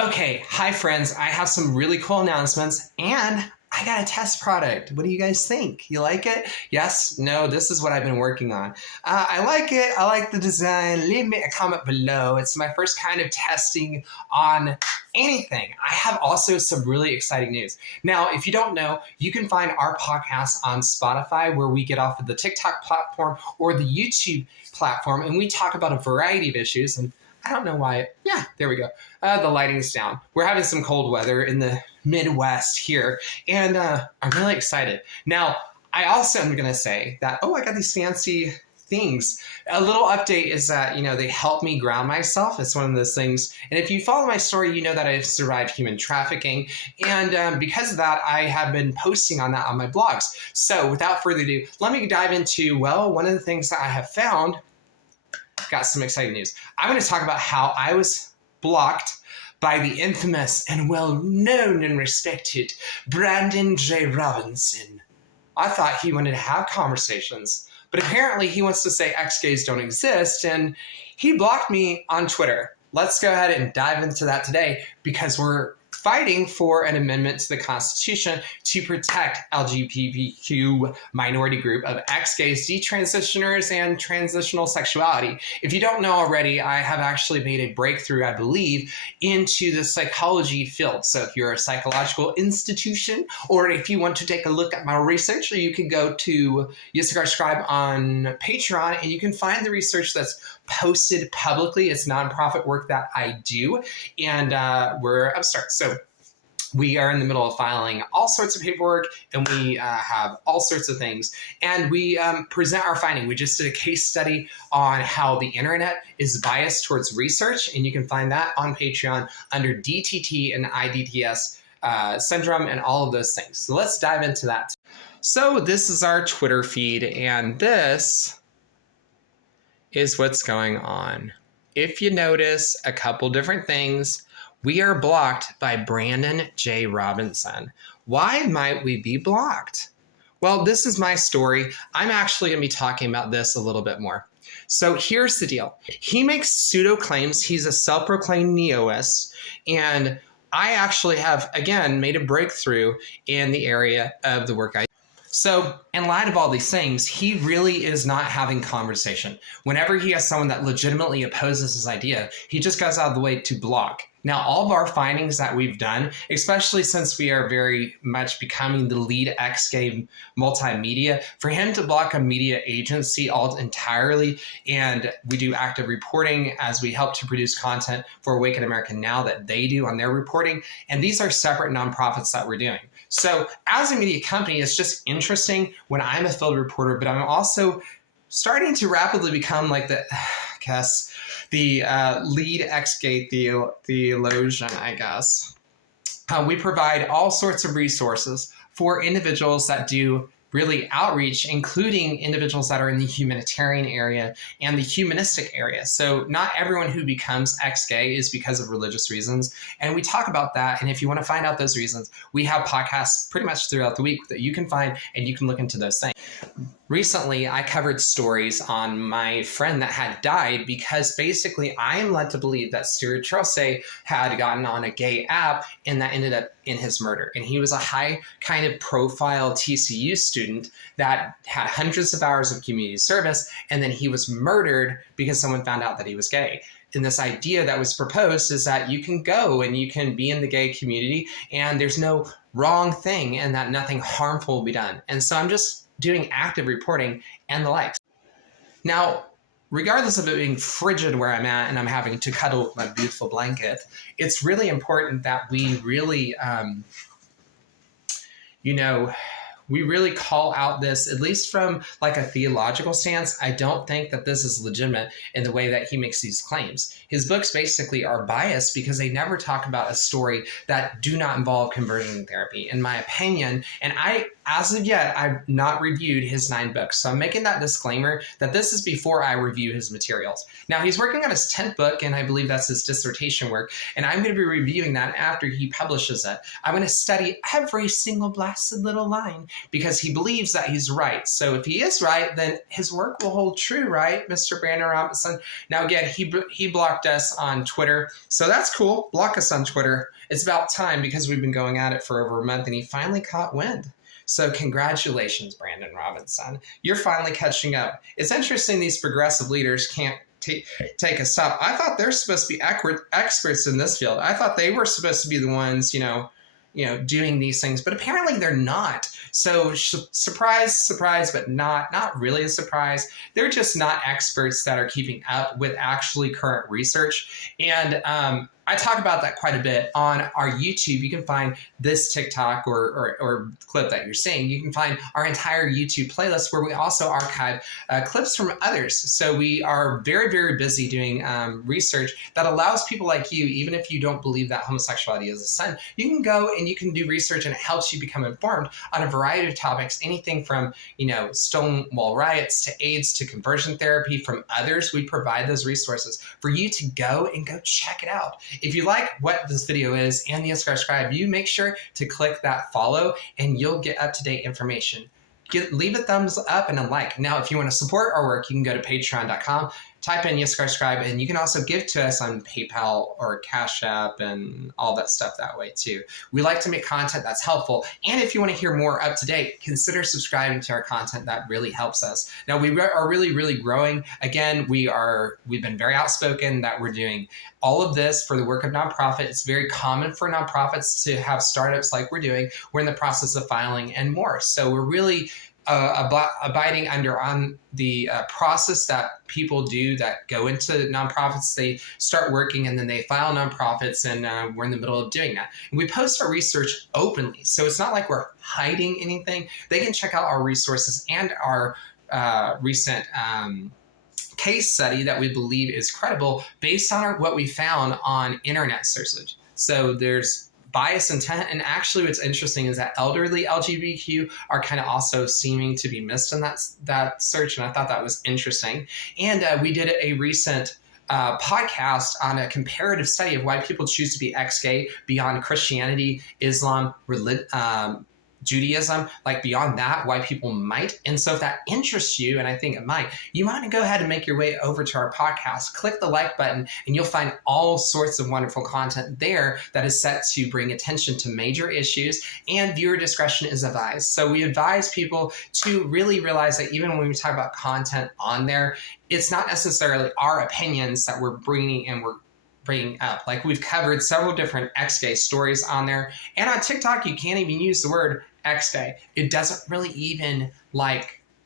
Okay, hi friends. I have some really cool announcements and I got a test product. What do you guys think? You like it? Yes? No? This is what I've been working on. I like it. I like the design. Leave me a comment below. It's my first kind of testing on anything. I have also some really exciting news. Now, if you don't know, you can find our podcast on Spotify, where we get off of the TikTok platform or the YouTube platform, and we talk about a variety of issues. And I don't know why. Yeah, there we go. The lighting's down. We're having some cold weather in the Midwest here, and I'm really excited. Now, I also am going to say that, I got these fancy things. A little update is that, they help me ground myself. It's one of those things. And if you follow my story, you know that I've survived human trafficking. And because of that, I have been posting on that on my blogs. So without further ado, let me dive into, one of the things that I have found. Got some exciting news. I'm going to talk about how I was blocked by the infamous and well-known and respected Brandan J. Robertson. I thought he wanted to have conversations, but apparently he wants to say ex-gays don't exist, and he blocked me on Twitter. Let's go ahead and dive into that today, because we're fighting for an amendment to the Constitution to protect LGBTQ minority group of ex-gays, detransitioners, and transitional sexuality. If you don't know already, I have actually made a breakthrough, I believe, into the psychology field. So if you're a psychological institution, or if you want to take a look at my research, you can go to subscribe on Patreon, and you can find the research that's posted publicly. It's nonprofit work that I do, and we're upstart. So we are in the middle of filing all sorts of paperwork, and we have all sorts of things, and we present our finding. We just did a case study on how the internet is biased towards research, and you can find that on Patreon under DTT and IDTS syndrome and all of those things. So let's dive into that. So this is our Twitter feed, and this is what's going on. If you notice a couple different things, we are blocked by Brandan J. Robertson. Why might we be blocked? Well, this is my story. I'm actually going to be talking about this a little bit more. So here's the deal. He makes pseudo claims. He's a self-proclaimed neoist, and I actually have, again, made a breakthrough in the area of the work I do. So in light of all these things, he really is not having conversation. Whenever he has someone that legitimately opposes his idea, he just goes out of the way to block. Now, all of our findings that we've done, especially since we are very much becoming the lead ex-gay multimedia, for him to block a media agency all entirely, and we do active reporting as we help to produce content for Awaken America Now that they do on their reporting, and these are separate nonprofits that we're doing. So as a media company, it's just interesting when I'm a field reporter, but I'm also starting to rapidly become like the lead ex-gay theologian, I guess. We provide all sorts of resources for individuals that do really outreach, including individuals that are in the humanitarian area and the humanistic area. So not everyone who becomes ex-gay is because of religious reasons. And we talk about that. And if you want to find out those reasons, we have podcasts pretty much throughout the week that you can find, and you can look into those things. Recently, I covered stories on my friend that had died because basically I am led to believe that Stuart Trosse had gotten on a gay app, and that ended up in his murder. And he was a high kind of profile TCU student that had hundreds of hours of community service, and then he was murdered because someone found out that he was gay. And this idea that was proposed is that you can go and you can be in the gay community and there's no wrong thing, and that nothing harmful will be done. And so I'm just doing active reporting and the likes. Now, regardless of it being frigid where I'm at and I'm having to cuddle my beautiful blanket, it's really important that we really, we really call out this, at least from like a theological stance. I don't think that this is legitimate in the way that he makes these claims. His books basically are biased because they never talk about a story that do not involve conversion therapy, in my opinion. And I as of yet, I've not reviewed his 9 books. So I'm making that disclaimer that this is before I review his materials. Now, he's working on his 10th book, and I believe that's his dissertation work. And I'm going to be reviewing that after he publishes it. I'm going to study every single blasted little line because he believes that he's right. So if he is right, then his work will hold true, right, Mr. Brandan Robertson? Now, again, he blocked us on Twitter. So that's cool. Block us on Twitter. It's about time because we've been going at it for over a month, and he finally caught wind. So congratulations, Brandan Robertson. You're finally catching up. It's interesting these progressive leaders can't take a stop. I thought they're supposed to be experts in this field. I thought they were supposed to be the ones, doing these things, but apparently they're not. So surprise, surprise, but not really a surprise. They're just not experts that are keeping up with actually current research. And I talk about that quite a bit on our YouTube. You can find this TikTok or clip that you're seeing. You can find our entire YouTube playlist where we also archive clips from others. So we are very, very busy doing research that allows people like you, even if you don't believe that homosexuality is a sin, you can go and you can do research, and it helps you become informed on a variety of topics, anything from, Stonewall riots to AIDS to conversion therapy from others. We provide those resources for you to go check it out. If you like what this video is and the subscribe, you make sure to click that follow and you'll get up-to-date information. Leave a thumbs up and a like. Now, if you want to support our work, you can go to patreon.com, type in subscribe, and you can also give to us on PayPal or Cash App and all that stuff that way too. We like to make content that's helpful. And if you want to hear more up to date, consider subscribing to our content. That really helps us. Now, we are really, really growing. Again, we've been very outspoken that we're doing all of this for the work of nonprofit. It's very common for nonprofits to have startups like we're doing. We're in the process of filing and more. So we're really abiding on the process that people do that go into nonprofits. They start working and then they file nonprofits, and we're in the middle of doing that. And we post our research openly, so it's not like we're hiding anything. They can check out our resources and our recent case study that we believe is credible based on what we found on internet search. So there's bias intent, and actually what's interesting is that elderly LGBTQ are kind of also seeming to be missed in that search, and I thought that was interesting. And we did a recent podcast on a comparative study of why people choose to be ex-gay beyond Christianity, Islam, Judaism, like beyond that, why people might. And so if that interests you, and I think it might, you want to go ahead and make your way over to our podcast, click the like button, and you'll find all sorts of wonderful content there that is set to bring attention to major issues, and viewer discretion is advised. So we advise people to really realize that even when we talk about content on there, it's not necessarily our opinions that we're bringing up. Like, we've covered several different ex-gay stories on there, and on TikTok you can't even use the word ex-gay. It doesn't really even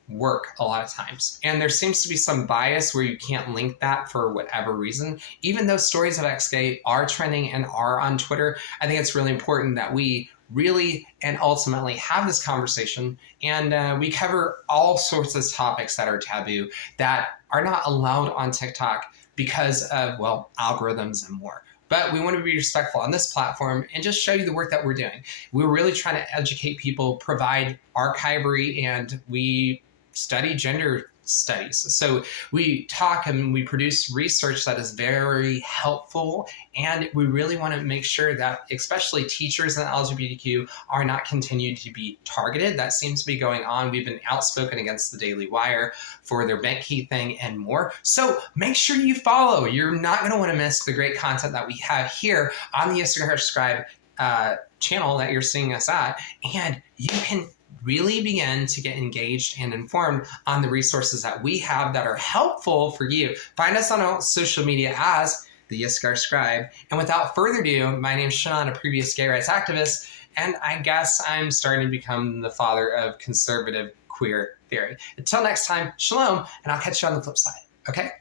work a lot of times, and there seems to be some bias where you can't link that for whatever reason. Even though stories of ex-gay are trending and are on Twitter, I think it's really important that we really and ultimately have this conversation, and we cover all sorts of topics that are taboo, that are not allowed on TikTok because of, algorithms and more. But we want to be respectful on this platform and just show you the work that we're doing. We're really trying to educate people, provide archivery, and we study gender studies. So we talk and we produce research that is very helpful, and we really want to make sure that especially teachers in the LGBTQ are not continued to be targeted. That seems to be going on. We've been outspoken against the Daily Wire for their Bentkey thing and more. So make sure you follow. You're not going to want to miss the great content that we have here on the subscribe channel that you're seeing us at, and you can really begin to get engaged and informed on the resources that we have that are helpful for you. Find us on all social media as the Yiskar Scribe. And without further ado, my name's Sean, a previous gay rights activist, and I guess I'm starting to become the father of conservative queer theory. Until next time, shalom, and I'll catch you on the flip side, okay?